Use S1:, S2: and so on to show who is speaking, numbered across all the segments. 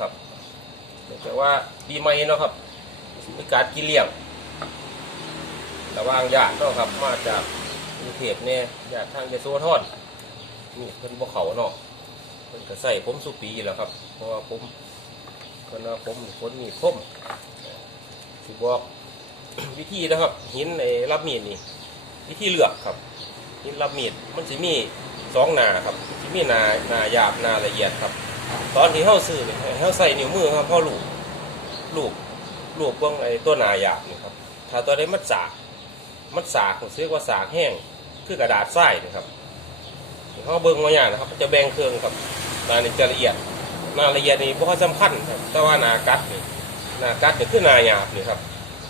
S1: ครับแต่ว่าปีใหม่เนาะครับมีการกินเลี้ยงระว่างญาติเนาะครับ มาจากกรุงเทพเนี่ยญาติทางยโสธรมีเพิ่นบ่เขาเนาะเพิ่นก็ใส่ผมสุปีแหล้วครับ เพราะว่าผมเพิ่นว่าผมคนมีคมสิบอก วิธีนะครับหินในรับมีดนี่วิธีเลือกครับหินรับมีดมันจะมีสองหนาครับจะมีหนาหนาหยาบหนาละเอียดครับ ตอนที่เข้าซื้อเนี่ยเข้าใส่นิ้วมือครับพ่อลูกลูกลูกเบื้องไอ้ตัวหนาหยาบนี่ครับ ถ้าตัวได้มัดสากมัดสากผมซื้อว่าสากแห้งคือกระดาษทรายนะครับเขาเบิ้งมาอย่างนะครับ จะแบ่งเครื่องครับหนานี่จะละเอียดหนาละเอียดนี่บ่ค่อยสำคัญครับแต่ว่านากัดนี่นากัดจะคือนาหยาบนี่ครับ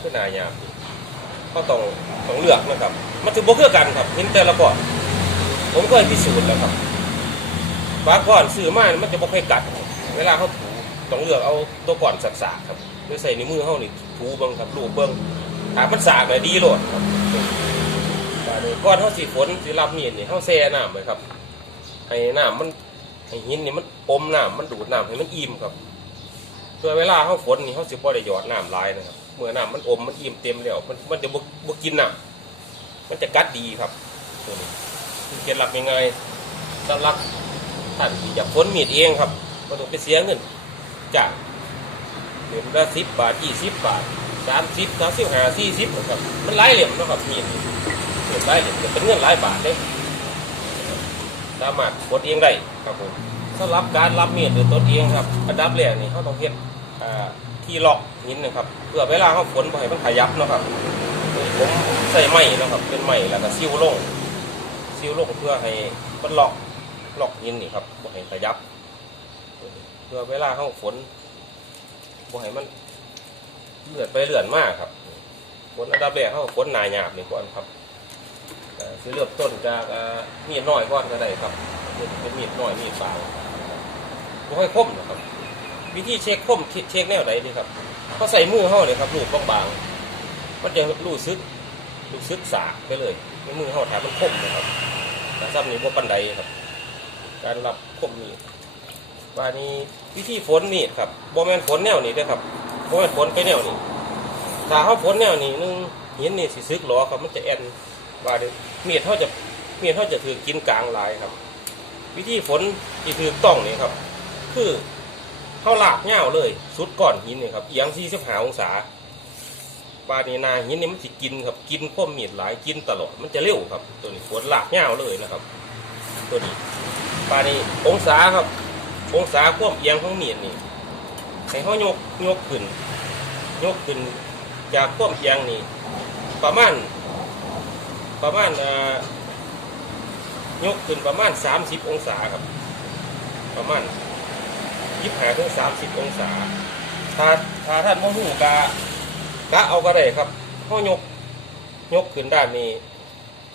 S1: คือนาหยาบนี่ก็ต้องต้องเลือกนะครับ มันจะบ่คือกันครับหินแต่ละก้อนผมก็พิสูจน์แล้วครับ บาก้อนซื้อมามันจะบ่ค่อยกัด เวลาเขาถูต้องเลือกเอาตัวก่อนสักๆครับโดยใส่ในมือเขานี่ถูเบิ้งครับลูบเบิ้งถ้ามันสากเลยดีโหลดครับก้อนเขาสีฝนสีรับมีดนี่เขาแช่น้ำไว้ครับให้น้ำมันให้หินนี่มันอมน้ำมันดูดน้ำให้มันอิ่มครับเพื่อเวลาเขาฝนนี่เขาสิบ่ได้หยอดน้ำลายนะครับเมื่อน้ำมันอมมันอิ่มเต็มแล้วมันมันจะบ่บ่กินน้ำมันจะกัดดีครับตัวนี้เคล็ดลับยังไงสำหรับ ท่านที่จะฝนมีดเองครับก็ต้องไปเสียเงินจากเหรียญละสิบบาทยี่สิบบาทสามสิบสามสิบห้าสี่สิบครับมันหลายเหลี่ยมนะครับมีดเหรียญหลายเหลี่ยมเป็นเงินหลายบาทเลยสามารถกดเองได้ครับผมสำหรับการรับมีดหรือตัวเองครับอันดับแรกนี่เขาต้องเฮ็ดที่ล็อกหินนะครับ เพื่อเวลาเขาฝนบ่ให้มันขยับนะครับผมใส่ไม้นะครับเป็นไม้แล้วก็ซิวลงซิวลงเพื่อให้มันล็อก ลอกหินนี่ครับบ่ให้ขยับเพื่อเวลาเข้าฝนบ่ให้มันเลื่อนไปเลื่อนมากครับฝนอันดับแรกเข้าฝนหนาหยาบนี่ก่อนครับคือเริ่มต้นจากมีดน้อยก่อนก็ได้ครับเป็นมีดน้อยมีดเปล่าบ่ค่อยคมนะครับ วิธีเช็คคมเช็คเช็คแนวไหนดีครับเขาใส่มือเข้าเลยครับลูกบางๆมันจะรู้สึกรู้สึกสากไปเลยในมือเข้าแถมมันคมนะครับแต่ซ้ำนี้บ่ปันใดครับ การรับคมมีดว่านี้วิธีฝนมีดครับบ่แมนฝนแนวนี้เด้อครับบ่แมนฝนไปแนวนี้ถ้าเขาฝนแนวนี้นึงหินนี่สิซึกหรอครับมันจะแอนว่าเด้อมีดเขาจะมีดเขาจะถือกินกลางหลายครับ วิธีฝนที่ถือต้องนี่ครับ คือเขาลากเงาเลยสุดก้อนหินนี่ครับเอียง45องศาบาดนี้หนาหินนี่มันสิกินครับกินข้อมมีดหลายกินตลอดมันจะเร็วครับ ตัวนี้ฝนลากเงาเลยนะครับ ตัวนี้ บานี้องศาครับ องศาความเอียงของมีดนี่ให้เขายกยกขึ้น ยกขึ้นจากความเอียงนี่ประมาณประมาณอ่อยกขึ้นประมาณ 30 องศาครับ ประมาณ25ถึง30องศา ถ้าถ้าท่านโมหูกะกะเอาก็ได้ครับเขายกยกขึ้นด้านนี้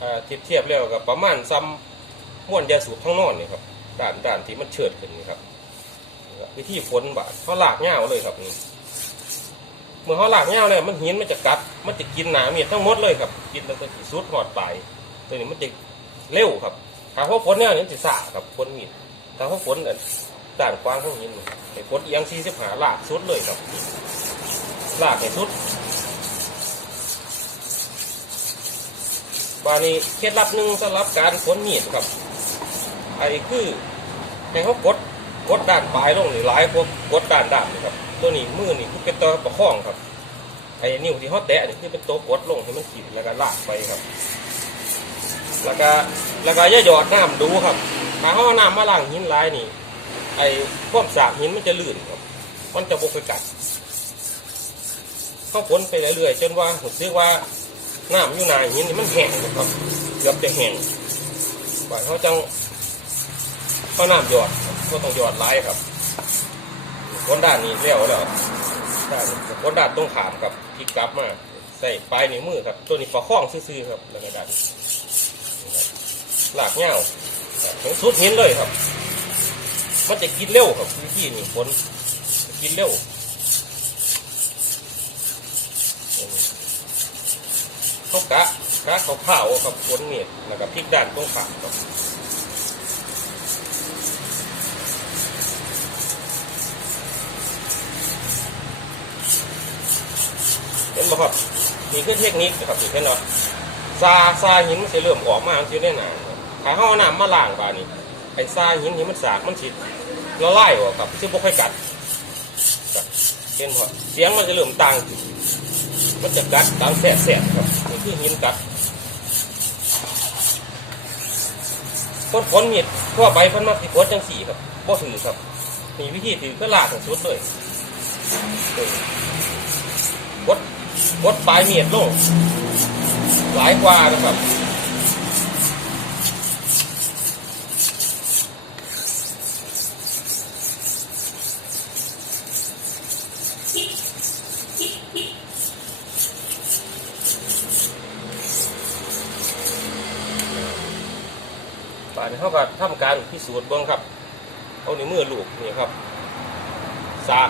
S1: อ่าเทียบเทียบแล้วกับประมาณซ้ำ ม้วนยาสูบข้างนอกนี่ครับด้านด้านที่มันเฉิดขึ้นนี่ครับวิธีฝนบาดเขาหลากเงาวเลยครับนี่เมื่อเขาหลากเงาวเลยมันหินมันจะกัด มันจะกินหนาเมียทั้งหมดเลยครับ กินแล้วก็สิสุดหอดไปตัวนี้มันจะเร็วครับถ้าเขาฝนเนี่ยนี่จะสาครับฝนมีดถ้าเขาฝนด่านกว้างของหินไอ้ฝนเอียงสี่สิบหาหลากสุดเลยครับหลากให้สุดบานี้เคล็ดลับหนึ่งสำหรับการฝนมีดครับ ไอ้คือให้เขากดกดด้านปลายลงหรือหลายพวกกดด้านด้านนี่ครับ ตัวนี้มือนี่คือเป็นตัวประคองครับไอ้นิ้วที่เขาแตะนี่คือเป็นตัวกดลงให้มันขีดแล้วก็ลากไปครับ แล้วก็แล้วก็ย่าหยอดน้ำดูครับถ้าเขาน้ำมาล้างหินลายนี่ ไอ้ควมสากหินมันจะลื่นครับ มันจะบกไปกัดเขาฝนไปเรื่อยๆจนว่าผมซื้อว่าน้ำอยู่ในหินนี่มันแห้งนะครับเกือบจะแห้งว่าเขาจัง ก็น้ำหยอดก็ต้องหยอดไล่ครับคนด้านนี้เลี้ยวแล้วด้านคนด้านตรงขามครับพลิกกลับมาใส่ปลายนิ้วมือครับ ตัวนี้ประคองซื่อๆครับแล้วก็ดันนี่ครับลากเงาถึงสุดหินเลยครับ มันจะกินเร็วครับวิธีนี้ฝนกินเร็วเขากะกะเขาเผาครับฝนเนี่ยแล้วก็พลิกด้านตรงขามครับ เห็นบ่ครับนี่คือเทคนิคนะครับนี่เห็นเนาะซาซาหินมันจะเริ่มออกมามันจะได้หนาถ้าเฮาเอน้ำมาล้างบานี้ไอ้ซาหินที่มันสากมันสิละลายออกครับมันสิบ่ค่อยกัดครับเห็นบ่เสียงมันจะเริ่มต่างมันจะกัดต่างแสบๆครับนี่คือหินกัดคนฝนมีดทั่วไปเพิ่นมักสิกดจังสี่ครับบ่ถือครับมีวิธีถือก็ลากถึงสุดเลยเออกด กดปลายเมียดโลงหลายกว่านะครับป่านเขาก็ทำการพิสูจน์บิ้งครับ เอาในวมือลูกนี่ครับ สาก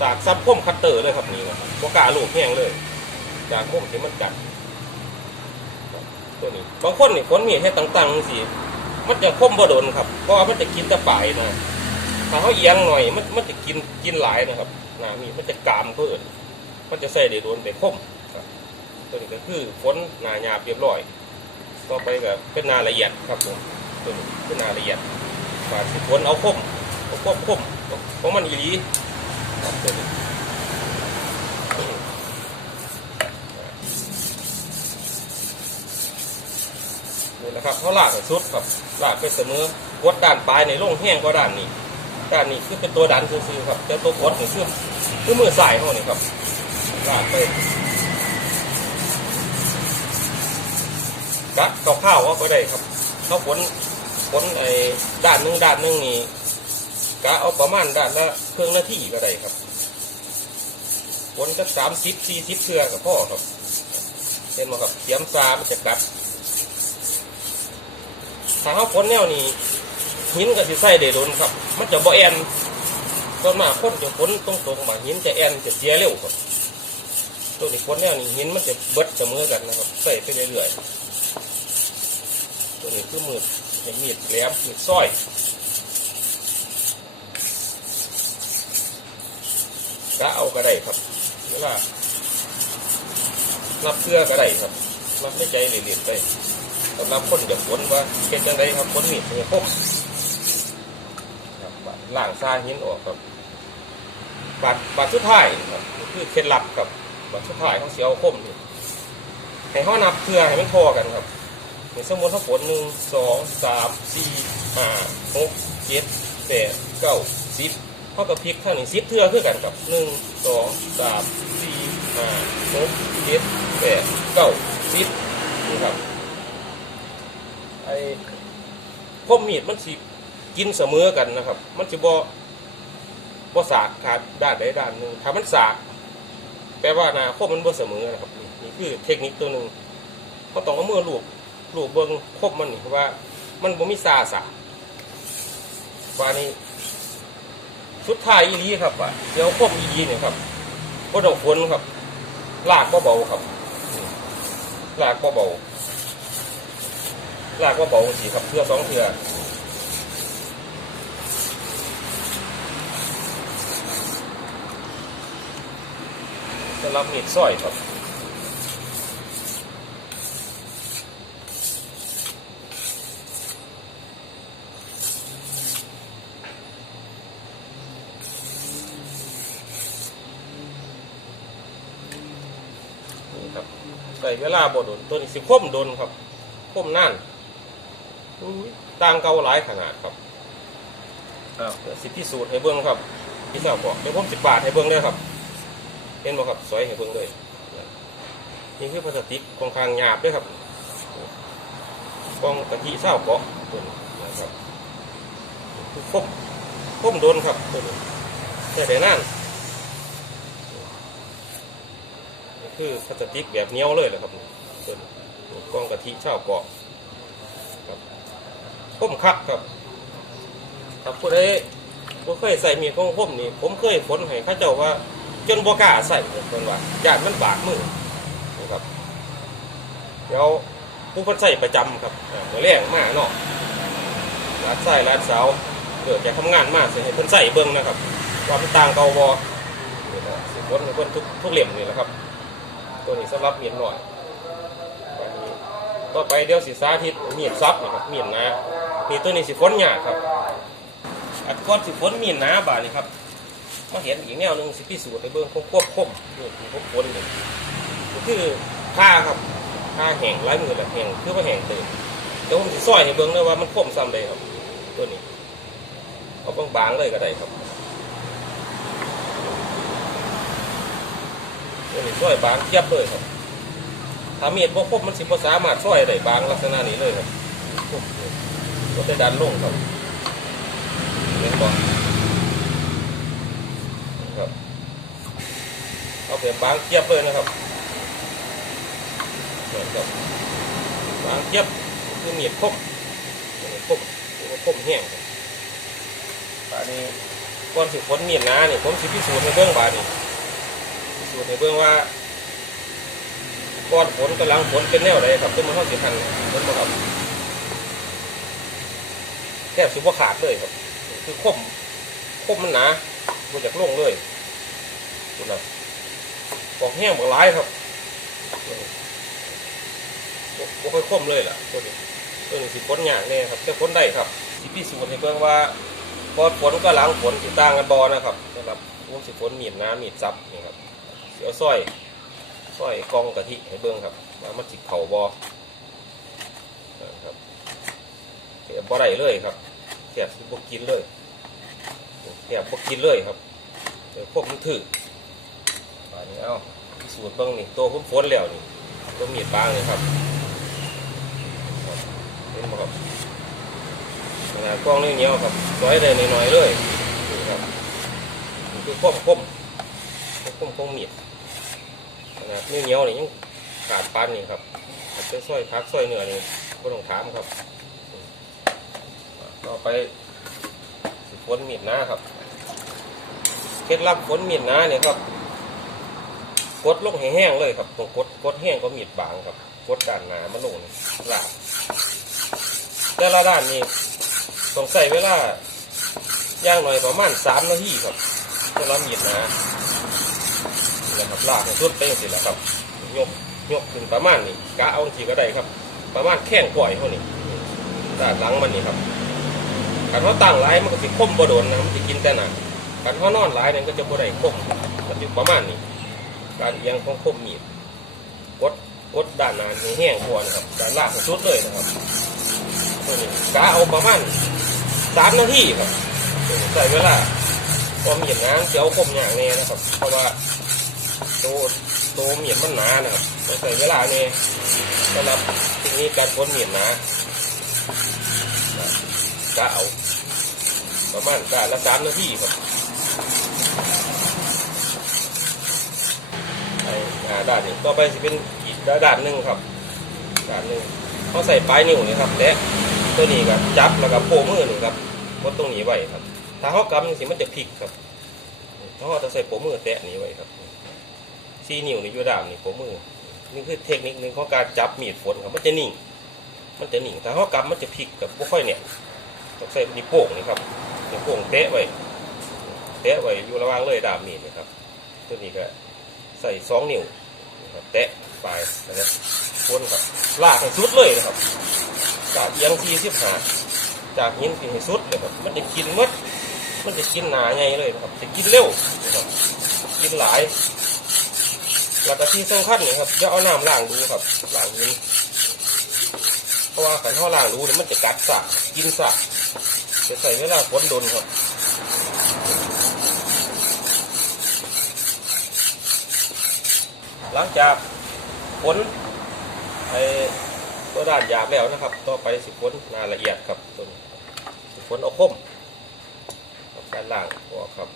S1: สากซับคมคัตเตอร์เลยครับนี่ครับ บกล้าลูกแห้งเลย จากคมที่มันกัดตัวนี้บางคนนี่ขนมีให้ต่างๆสิมันจะคมบ่โดนครับ เพราะว่ามันจะกินแตะปลายนะถ้าเขาเอียงหน่อย มันมันจะกินกินหลายนะครับนามีมันจะกามเพื่อนมันจะใส่ได้โดนแต่คมครับตัวนี้ก็คือฝนหนาหยาบเรียบร้อย ต่อไปก็เป็นนาละเอียดครับผมตัวนี้เป็นนาละเอียดฝาสิฝนเอาคมเอาควบคมของมันอีหลีตัวนี้ นะครับเขาลากสุดครับลากไปเสมอกดด้านปลายในร่องแห้งก็ด้านนี้ด้านนี้คือเป็นตัวดันซื่อๆครับแต่ตัวกดนี่คือคือมือสายเขานี่ครับลากไปกัดข้าวเอาก็ได้ครับเขาผลผลไอ้ด้านหนึงด้านหนึงนี่กะเอาประมาณด้านละเครื่องหน้าที่ก็ได้ครับผลจะสามสิบสี่สิบเชือกับพ่อครับเห็นไหมครับเสียมซามันจะกัด ถ้าเขาผลแนวนี้หินก็สิใส่ได้โดนครับ มันจะบ่แอนส่วนมากคนจะฝนตรงๆมาหินจะแอนจะเสียเร็วครับตัวนี้ฝนแนวนี้หินมันจะเบิดเสมอกันนะครับ ใส่ไปเรื่อยๆตัวนี้คือมืดในมีดแหลมมีดสร้อยก็เอาก็ได้ครับเวลานับเพื่อก็ได้ครับนับไม่ใจเรียนๆไป สำหรับคนจะฝนว่าเป็นจังไดครับฝนมีดเนี่ยคมครับล่างซาหินออกครับบาดบาดสุดท้ายครับคือเคล็ดลับครับบาดสุดท้ายของเสียวคมนี่ให้เขานับเพื่อให้มันพอกันครับในสมมติถ้าผลหนึ่งสองสามสี่ห้าหกเจ็ดแปดเก้าสิบเขากับพลิกเท่านี้สิบเทื่อคือกันครับหนึ่งสองสามสี่ห้าหกเจ็ดแปดเก้าสิบนี่ครับ ไอ้คมมีดมันสิกินเสมอกันนะครับ มันจะบ่บ่สากขาดด้านใดด้านหนึ่งถ้ามันสากแปลว่านาคบมันบ่เสมอนะครับนี่นี่คือเทคนิคตัวหนึ่งก็ต้องเอามือลูบลูบเบิ้งคบมันนี่ว่ามันบ่มีซาสากว่านี่สุดท้ายอีลีครับว่าเดี๋ยวคบอีลีเนี่ยครับบ่ต้องฝนครับลากบ่เบาครับลากบ่เบา ลากบ่เบาสิครับเพื่อสองเทื่อจะรับมีดสร้อยครับนี่ครับใส่เวลาบดนตัวนี้สิคมโดนครับคมนั่น ต่างเกาหลายขนาดครับอ้าวเดี๋ยวสิพิสูจน์ให้เบิ้งครับพี่สาวบอกเดี๋ยวผมสิปาดให้เบิ้งเลยครับเห็นบ่ครับสวยให้เบิ่งเลยนี่คือพลาสติกค่อนข้างหยาบด้วยครับกล่องกะทิเศร้าเกาะตัวนี้นะครับคือคมคมโดนครับตัวนี้แต่แต่นั่นนี่คือพลาสติกแบบเหนียวเลยแหละครับนี่ตัวนี้กล่องกะทิเศร้าเกาะครับค มคักครับครับผู้ใดบ่เคยใส่มีดของผมนี่ ผมเคยฝนให้เข้าเจ้าว่า จนบกล้าใส่เพิ่นว่าญาติมันบาดมือนะครับเดี๋ยวผู้เพิ่นใส่ประจำครับอ่ามื้อแรงมาเนาะร้านใส่ร้านสาเกิดจากทำงานมาสิให้เพิ่นใส่เบิ่งนะครับว่ามันต่างเก่าบ่นี่นะสิบนให้เพิ่นทุกทุกเหลี่ยมนี่แหละครับ ตัวนี้สำหรับมีดหน่อยวันนี้ต่อไปเดี๋ยวสิสาธิตมีดซับนะครับมีดนา นี่ตัวนี้สิฝนหยาครับ อัดก้อนสิฝนมีหนาบาดนี่ครับมาเห็นอีกแนวหนึงสิพิสูจน์ไปเบิ่งควบคมนี่ที่ผมฝนนี่คือผ้าครับผ้าแห้งลายมือแหละแห้งคือว่าแห้งเต็มเดี๋ยวผมสิซอยให้เบิ่งเลยว่ามันคมซ้ำเลยครับ ตัวนี้เอาบางๆเลยก็ได้ครับตัวนี้ช่วยบางเทียบเลยครับถ้ามีดพวกพวกมันสิบสามารถช่วยได้บางลักษณะนี้เลยครับ ก็จะดันลงครับเห็นบ่ครับเอาเป็นบางเทียบเลยนะครับนี่ครับบางเทียบคือมีดคมตัวนี้คมตัวนี้คมแห้งครับบานี้ก่อนสิฝนมีดหนานี่ผมสิพิสูจน์ในเบื้องบานี้พิสูจน์ให้เบิ่งว่าก้อนฝนกำลังฝนเป็นแนวใดครับจนมันเข้าสิทันฝนบ่ครับ แทบสิบ่ขาดเลยครับ คือคมคมมันหนาบ่จากลงเลยคุณนะบอกแห้งบอกร้ายครับบ่บ่ค่อยคมเลยล่ะตัวนี้ตัวนี้สิฝนยากแน่ครับจะฝนได้ครับสิพิสูจน์ให้เบิ่งว่าก้อฝนกับหลังฝนสิดต่างกันบ่นะครับสำหรับวงสิฝนหมีดน้ำหมีดซับนี่ครับเสียวสร้อยสร้อยกองกะทิให้เบิ่งครับว่ามันสิเข่าบอนะครับเสีย บ่ได้เลยครับเสียสิบ่กินเลยเสียบ่กินเลยครับเดี๋ยวพวกมันถืออันนี้เอาพิสูจน์เบิ่งนี่ตัวผมฝนแล้วนี่ตัวมีดบางนี่ครับเห็นบ่ครับขนาดกล้องนี่เหนียวครับร้อยได้น่อยๆเลยนี่ครับคือควบคมคงคงมีดขนาดนื้อเหนียวนี่ยังขาดปานนี่ครับอาจจะซอยพักซอยเนื้อนี่ก็ต้องถามครับ ไปสิฝนมีดหนาครับเคล็ดลับฝนมีดหนาเนี่ยครับกดลงให้แห้งเลยครับตรงกดกดแห้งก็มีดบางครับกดด้านหนามันลงนี่ลาบแต่ละด้านนี่ต้องใส่เวลาย่างหน่อยประมาณสามนาทีครับแต่ละมีดหนานะครับลากให้สุดไปสิแหละครับยกยกขึ้นประมาณนี้กะเอาทีก็ได้ครับ ประมาณแข้งก่อยเท่านี้ด้านหลังมันนี่ครับ การเขาตั้งไล่มันก็สิคมบ่โดนนะมันจะกินแต่หนักการเขานอนไล่นั้นก็จะบ่ได้คมมันจะประมาณนี้ การเอียงของคมมีดกดกดด้านหน้าแห้งกว่านะครับการลากสุดเลยนะครับตัวนี้กะเอาประมาณสามนาทีครับใส่เวลาพอมีดน้ำเสียวคมอย่างนี้นะครับ เพราะว่าตัวตัวเมียนมันหนานะครับใส่เวลาเนี่ยสำหรับทีนี้การพ้นเมียนหนากะเอา ประมาณกะละสามนาทีครับไอ้อ่าด้านนี้ต่อไปจะเป็นอีกด้านหนึ่งครับ ด้านหนึ่งเขาใส่ปลายนิ้วนี่ครับและตัวนี้ครับจับแล้วก็โป้มือนี่ครับกดตรงนี้ไว้ครับ ถ้าเขากำนี่สิมันจะพลิกครับเขาจะใส่โป้มือแตะนี้ไว้ครับซีนิ้วนี่อยู่ด้ามนี่ผมมือนี่คือเทคนิคหนึ่งของการจับมีดฝนครับมันจะนิ่ง มันจะนิ่ง ถ้าเขากำมันจะพลิกกับบ่ค่อยเนี่ยต้องใส่นิ้วโป้งนี่ครับ นิ้วโป้งเตะไว้เตะไว้อยู่ระว่างเลยดามมีดนะครับ ตัวนี้ก็ใส่สองนิ้วนะครับแตะไปนะครับวนครับลากให้สุดเลยนะครับจากเอียงทีสิบหาจากหินถึงให้สุดเลยครับมันจะกินมดมันจะกินหนาไงเลยนะครับจะกินเร็วนะครับกินหลายแล้วก็ที่สำคัญนี่ครับอย่าเอาน้ำล้างดูครับล้างหินเพราะว่าขันห่อล้างดูเนี่ยมันจะกัดสากกินสาก จะใส่เวลาฝนโดนครับหลังจากฝนไอ้ตัวด้านหยาบแล้วนะครับ ต่อไปสิฝนงานละเอียดครับตัวนี้สิฝนเอาคมกับการล้างพวครับ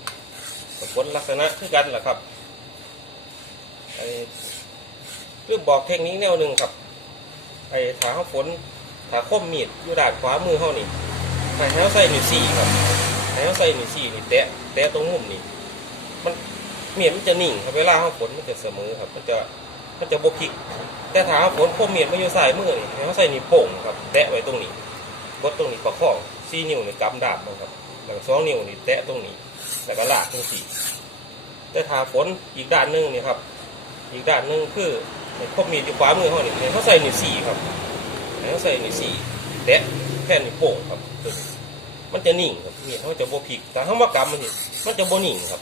S1: ฝนลักษณะคือกันแหละครับไอ้เรื่องบอกเทคนิคแนวหนึ่งครับไอ้ถาเขาฝนถาคมมีดอยู่ด้านขวามือเขานี่ ให้เขาใส่หนึ่งสี่ครับให้เขาใส่หนึ่งสี่นี่แตะแตะตรงมุมนี่มันเมีดมันจะนิ่งครับเวลาเขาฝนมันจะเสมอครับ มันจะมันจะบกพลิก แต่ถาเขาฝนคมมีดมาอยู่สายมือนี่ให้เขาใส่นิ้วโป้งครับแตะไว้ตรงนี้กดตรงนี้ประคองสี่นิ้วนี่กำดาบมันครับแล้วก็สองนิ้วนี่แตะตรงนี้ แล้วก็ลากตรงสี่แต่ถาฝนอีกด้านหนึงนี่ครับ อีกด้านหนึ่งคือในคมมีดอยู่ขวามือเขาเนี่ยเขาใส่นี่สี่ครับเขาใส่นี่สี่แตะ แผ่นนี่โป่งครับตัวนี้มันจะนิ่งครับมีดเขาจะโบพลิกแต่เขามากำมันนี่มันจะโบนิ่งครับ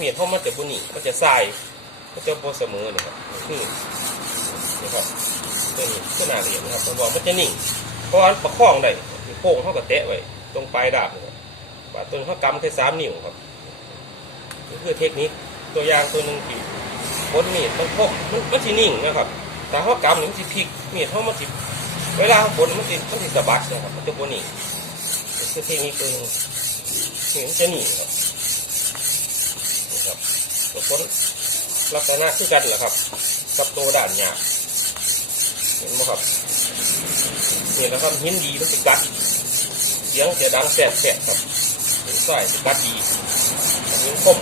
S1: มีดเขามันจะโบนิ่งมันจะทรายมันจะโบเสมอนี่ครับคือนี่ครับตัวนี้ตัวหน้าเรียญนะครับผมบอกมันจะนิ่ง เพราะว่ามันประคองได้โป่งเขาก็แตะไว้ตรงปลายดาบนี่ครับบาต้นเขากำแค่สามนิ้วครับนี่อเทคนิคตัวอย่างตัวหนึ่งที่บนมีดมันคมมันมันสินิ่งนะครับแต่เขากำนี่มันสิพลิกมีดเขามันสิ เวลาเขาบนมันสิดมันสิดสะบัดนะครับมันจะบนนิ่งนี่คือเทคนิคตัวหนึงนี่มันจะนิ่งครับนี่ครับตัวคนลักษณะคือกันแหละครับกับตัวด่านหยาบเห็นไหมครับนี่และครับหินดีมันสิกัดเสียงจะดังแสบแสบครับหินสร้อยสิกัดดีหินคม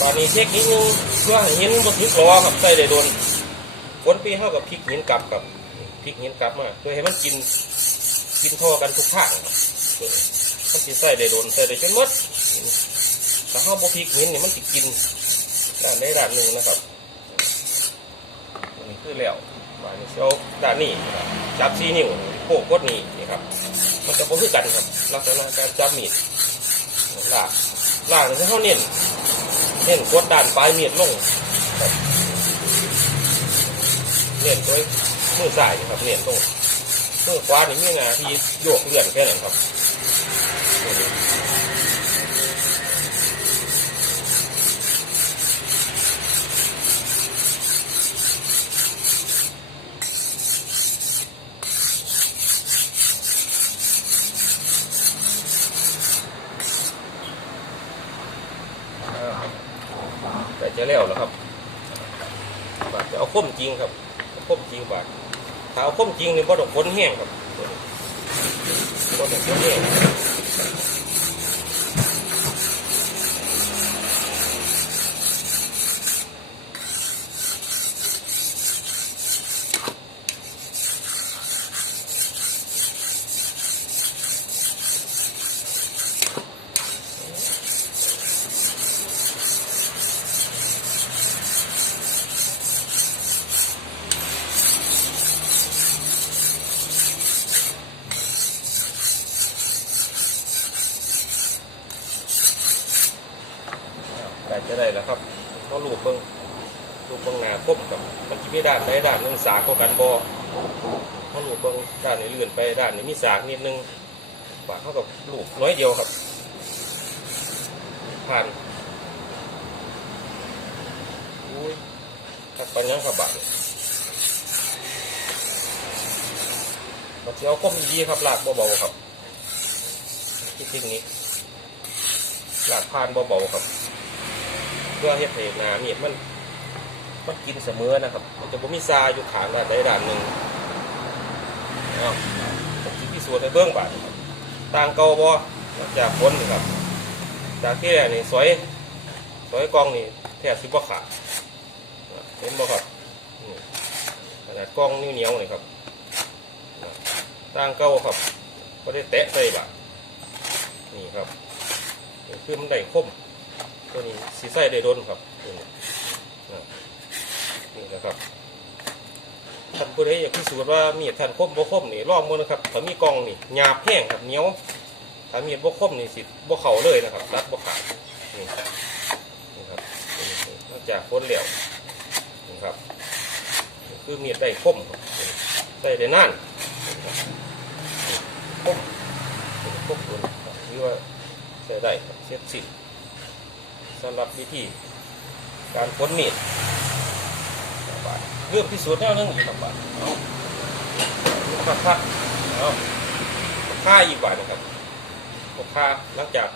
S1: ตอนนี้เช็คนิดนึงเพื่อให้เห็นบนทึกล้อครับใส่ได้โดน ฝนปีเข้ากับพริกหินกลับกับพริกหินกลับมาเพื่อให้มันกินกินท่อกันทุกข้างครับเพื่อมันสิใส่ได้โดนใส่ได้จนหมดถ้าเข้าบ่พริกหินเนี่ยมันสิกินด้านใดด้านหนึ่งนะครับนนี้คือแล้วบานนี้เอาด้านนี้จับซีนิ้วโค้กดนี้นี่ครับ มันจะบ่คือกันครับลักษณะการจับมีดลากลากนี่ให้เขาเน้นเน้นกดด้านปลายมีดลงครับ เน้นด้วยมือซ้ายนะครับเน้นลงมือขวานี่มีหนที่โยกเลื่อนแค่นั้นครับแต่จะแล้วแล้วครับจะเอาคมจริงครับ คมจริงบาทถ้าเอาคมจริงนี่บ่ต้องคนแห้งครับบ่ต้องคนแห้งแต่จะได้แล้วครับเขาลูกเบิ้งลูกเบิ้งหนา คมกับมันจะมีด้านใดด้านหนึงสากเข้ากันบ่เขาลูกเบิ้งด้านนี้เลื่อนไปด้านนี้มีสากนิดนึงบาดเขากับลูกน้อยเดียวครับ ผ่านอุ้ยขับปัญญาขับบาดเราจะเอาคมดีๆครับลากเบาๆครับที่ทิ้งนี้ลากผ่านเบาๆครับ เพื่อเฮ็ดให้หนามีดมัน มันกินเสมอนะครับ มันจะบ่มีซาอยู่ขางด้านใดด้านหนึ่งอ้าผมสิพิสูจน์ในเบื้องบาดต่างเก่าบ่นอจากพ้นนะครับ จากที่แรกนี่สวยสวยกล้องนี่แทบสิบ่ขาดเห็นบ่ครับขนาดกล้องนิ้วเหนียวนี่ครับต่างเก่าครับก็ได้แตะใส่บาดนี่ครับนี่คือมันได้คมตัวนี้สีใส่ได้โดนครับตัวนี้ ครับท่านผู้ใดอยากพิสูจน์ว่ามีดท่านคมบ่คมนี่ลองมือนะครับถ้ามีกองนี่หยาบแห้งครับเหนียวถ้ามีดบ่คมนี่สิบ่เข่าเลยนะครับรัดบ่ขาดนี่นี่ครับนี้นอกจากพ้นเหลวนี่ครับคือมีดได้คมใส่ได้นานครับนี่คมคมตัวนี้ครับหรือว่าใส่ได้เช็ดสิสำหรับวิธีการพ้นมีด บาทเรื่องพิสูจน์แนวนึงอีกครับบาทเอาค่าค่าเอาค่าอีกบาทนะครับค่าหลังจาก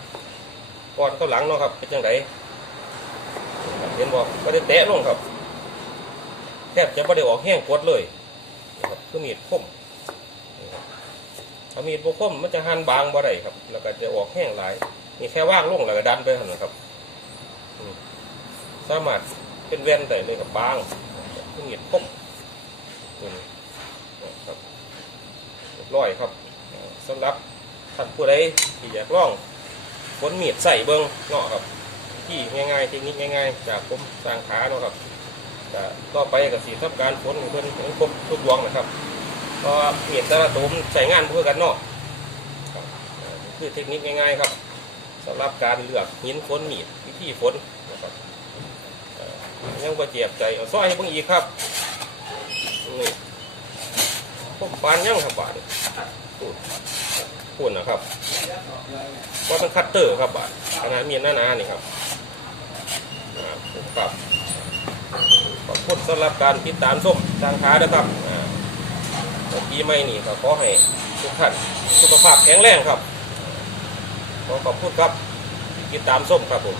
S1: ก่อนเข้าหลังเนาะครับเป็นยังไงเห็นบอกก็ได้แตะลงครับ แทบจะไม่ได้ออกแห้งกดเลยนะครับคือมีดคมถ้ามีดบคมมันจะหั่นบางบ่ได้ครับ แล้วก็จะออกแห้งหลายนี่แค่ว่างลงแล้วก็ดันไปเท่านั้นครับสามารถเป็นแว่นได้เลยกับบาง คือมีดคมตัวนี้ครับเรียบร้อยครับสำหรับท่านผู้ใดที่อยากลองผลมีดใส่เบิ้งเนาะครับที่ง่ายๆเทคนิคง่าย ๆ จากผมสร้างขาเนาะครับก็ต่อไปกับสีทำการฝนเพิ่นให้ครบทุกดวงนะครับเพราะว่าเมียแต่ละตัวมันใช้งานเพื่อกันเนาะครับอ่านี่คือเทคนิคง่ายๆครับสำหรับการเลือกหินฝนมีดวิธีฝนน ยังบ่เจ็บใจเอาซอยให้เบิ่งอีกครับนี่ผมปานยังครับบาดนี้พูดนะครับว่าเป็นคัตเตอร์ครับบาทขนาดมีดหนาๆนี่ครับครับขอบคุณสำหรับการติดตามส้มทางขาด้วยครับปีใหม่นี่ก็ขอให้ทุกท่านสุขภาพแข็งแรงครับขอขอบคุณครับติดตามส้มครับผม